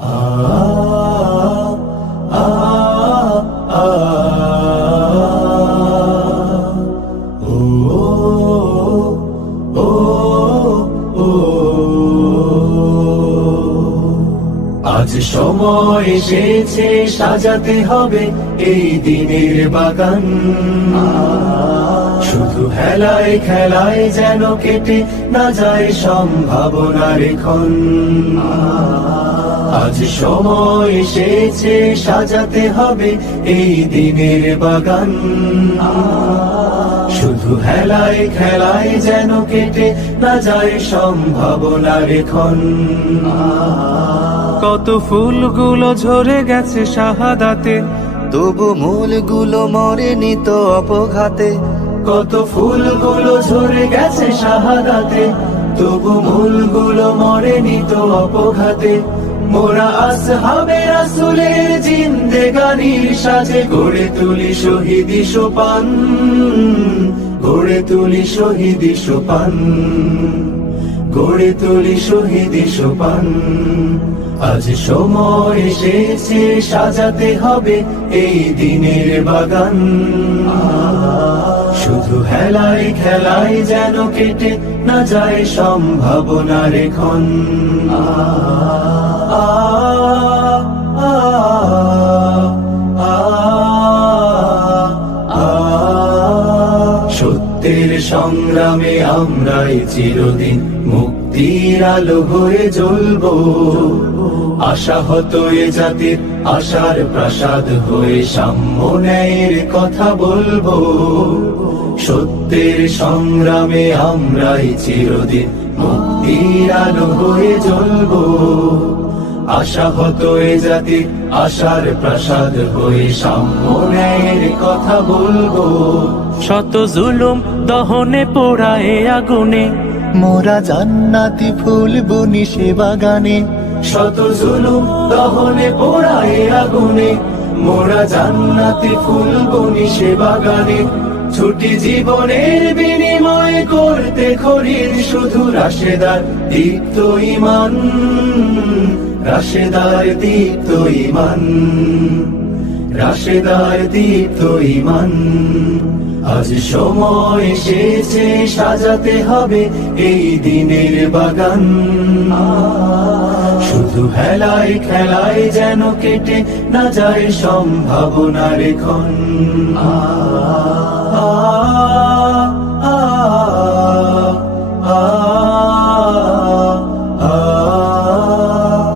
আজ সময় এসেছে সাজাতে হবে এই দিনের বাগান, শুধু হেলায় খেলায় যেন কেটে না যায় সম্ভাবনার ক্ষণ। আজ সময় এসেছে সাজাতে হবে এই দিনের বাগান, শুধু হেলায় খেলায় যেন কেটে না যায় সম্ভাবনার ক্ষণ। কত ফুলগুলো ঝরে গেছে শাহাদাতে, তবু মূলগুলো মরেনি তো অপঘাতে। কত ফুলগুলো ঝরে গেছে শাহাদাতে, তবু মূলগুলো মরেনি তো অপঘাতে। মোরা আসহাবে রাসূলের জিন্দেগানির সাজে গড়ে তুলি শহীদি সোপান, গড়ে তুলি শহীদি সোপান, গড়ে তুলি শহীদি সোপান। আজ সময় এসেছে সাজাতে হবে এই দিনের বাগান, শুধু হেলায় খেলায় যেন কেটে না যায় সম্ভাবনার ক্ষণ। সত্যের সংগ্রামে আমরাই চিরদিন মুক্তির আলো হয়ে জ্বলবো, আশাহত এ জাতির আশার প্রাসাদ হয়ে সাম্য ন্যায়ের কথা বলবো। সত্যের সংগ্রামে আমরাই চিরদিন মুক্তির আলো হয়ে জ্বলবো, আশাহত এ জাতির আশার প্রাসাদ হয়ে সাম্য ন্যায়ের কথা বলবো। শত জুলুম দহনে পোড়ায় আগুনে, মোরা জান্নাতি ফুল বুনি সে বাগানে। শত জুলুম দহনে পোড়ায় আগুনে, মোরা জান্নাতি ফুল বুনি সে বাগানে। ছুটি জীবনের বিনিময় করতে খরিদ শুধু রাশেদার দীপ্ত ঈমান, রাশেদার দীপ্ত ঈমান, রাশেদার দীপ্ত ঈমান। আজ সময় এসেছে সাজাতে হবে এই দিনের বাগান, শুধু হেলায় খেলায় যেন কেটে না যায় সম্ভাবনার ক্ষণ। আ আ আ